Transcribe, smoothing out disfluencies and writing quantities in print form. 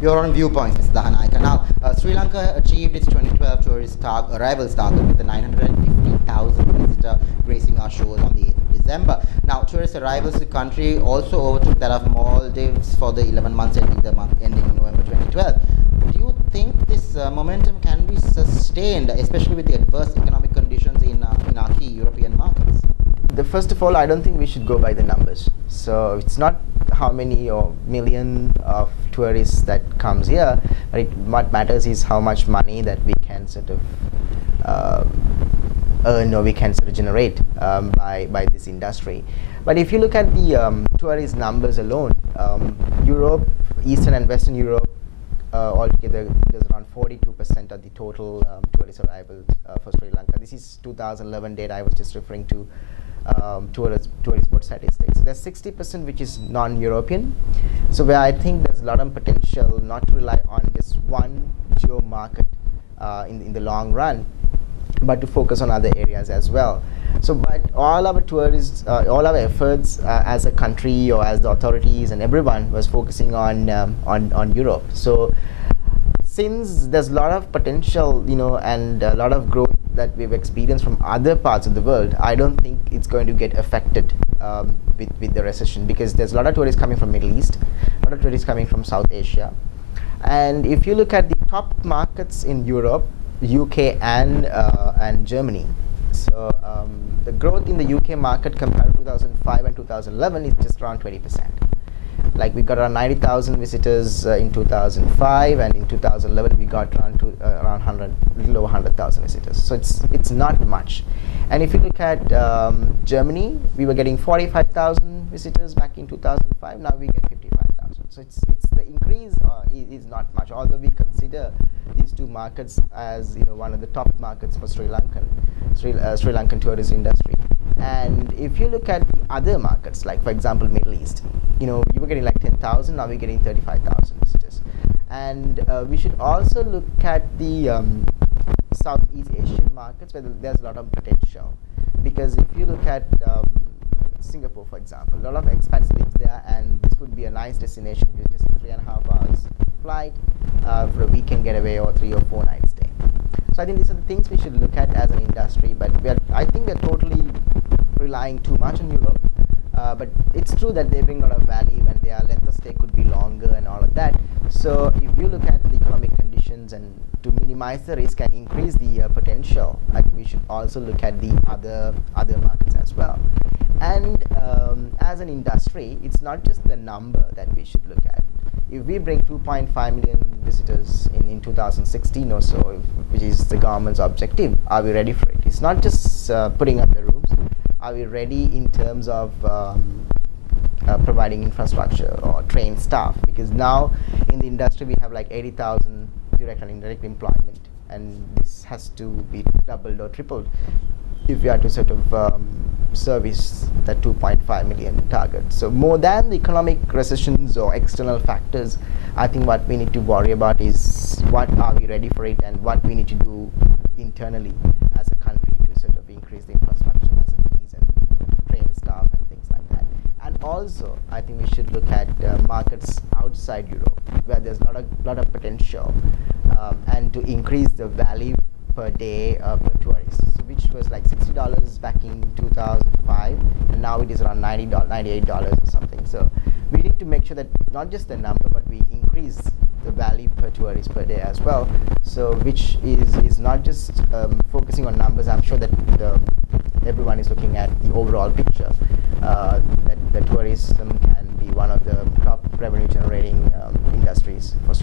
You're on Viewpoints, Mr. Dahanayake. Now, Sri Lanka achieved its 2012 tourist arrivals target with a 950,000 visitor gracing our shores on the 8th of December. Now, tourist arrivals to the country also overtook that of Maldives for the 11 months ending November 2012. Do you think this momentum can be sustained, especially with the adverse economic conditions in our key European markets? First of all, I don't think we should go by the numbers. So it's not how many or million of tourists that comes here, but what matters is how much money that we can sort of earn or we can sort of generate by this industry. But if you look at the tourist numbers alone, Europe, Eastern and Western Europe, altogether there's around 42% of the total tourist arrivals for Sri Lanka. This is 2011 data I was just referring to. Tourist board statistics. There's 60% which is non-European. So where I think there's a lot of potential not to rely on just one geo market in the long run, but to focus on other areas as well. So, but all our tourists, all our efforts as a country or as the authorities and everyone was focusing on Europe. So, since there's a lot of potential, and a lot of growth that we've experienced from other parts of the world, I don't think it's going to get affected with the recession, because there's a lot of tourists coming from Middle East, a lot of tourists coming from South Asia. And if you look at the top markets in Europe, UK and Germany, so the growth in the UK market compared to 2005 and 2011 is just around 20%. Like we got around 90,000 visitors in 2005, and in 2011 we got around little over 100,000 visitors. So it's not much. And if you look at Germany, we were getting 45,000 visitors back in 2005. Now we get 55,000. So it's the increase is not much. Although we consider these two markets as one of the top markets for Sri Lankan tourism industry. And if you look at the other markets, like for example Middle East, you were getting like 10,000, now we're getting 35,000 visitors. And we should also look at the Southeast Asian markets where there's a lot of potential. Because if you look at Singapore, for example, a lot of expats live there, and this would be a nice destination with just 3.5 hours flight for a weekend getaway or 3 or 4 nights stay. So I think these are the things we should look at as an industry, but I think we're totally relying too much on Europe. But it's true that they bring a lot of value and their length of stay could be longer and all of that. So if you look at the economic conditions and to minimize the risk and increase the potential, I think we should also look at the other markets as well. And as an industry, it's not just the number that we should look at. If we bring 2.5 million visitors in 2016 or so, which is the government's objective, are we ready for it? It's not just putting up the rooms. Are we ready in terms of providing infrastructure or trained staff? Because now in the industry we have like 80,000 direct and indirect employment, and this has to be doubled or tripled if we are to sort of service that 2.5 million target. So more than the economic recessions or external factors, I think what we need to worry about is what are we ready for it, and what we need to do internally as a country to sort of increase the infrastructure facilities and train staff and things like that. And also, I think we should look at markets outside Europe where there's a lot of potential, and to increase the value per day per tourist, so which was like $60 back in 2005, and now it is around $98 or something. So we need to make sure that not just the number, but we increase the value per tourist per day as well. So which is not just focusing on numbers. I'm sure that everyone is looking at the overall picture, that the tourism can be one of the top revenue generating industries for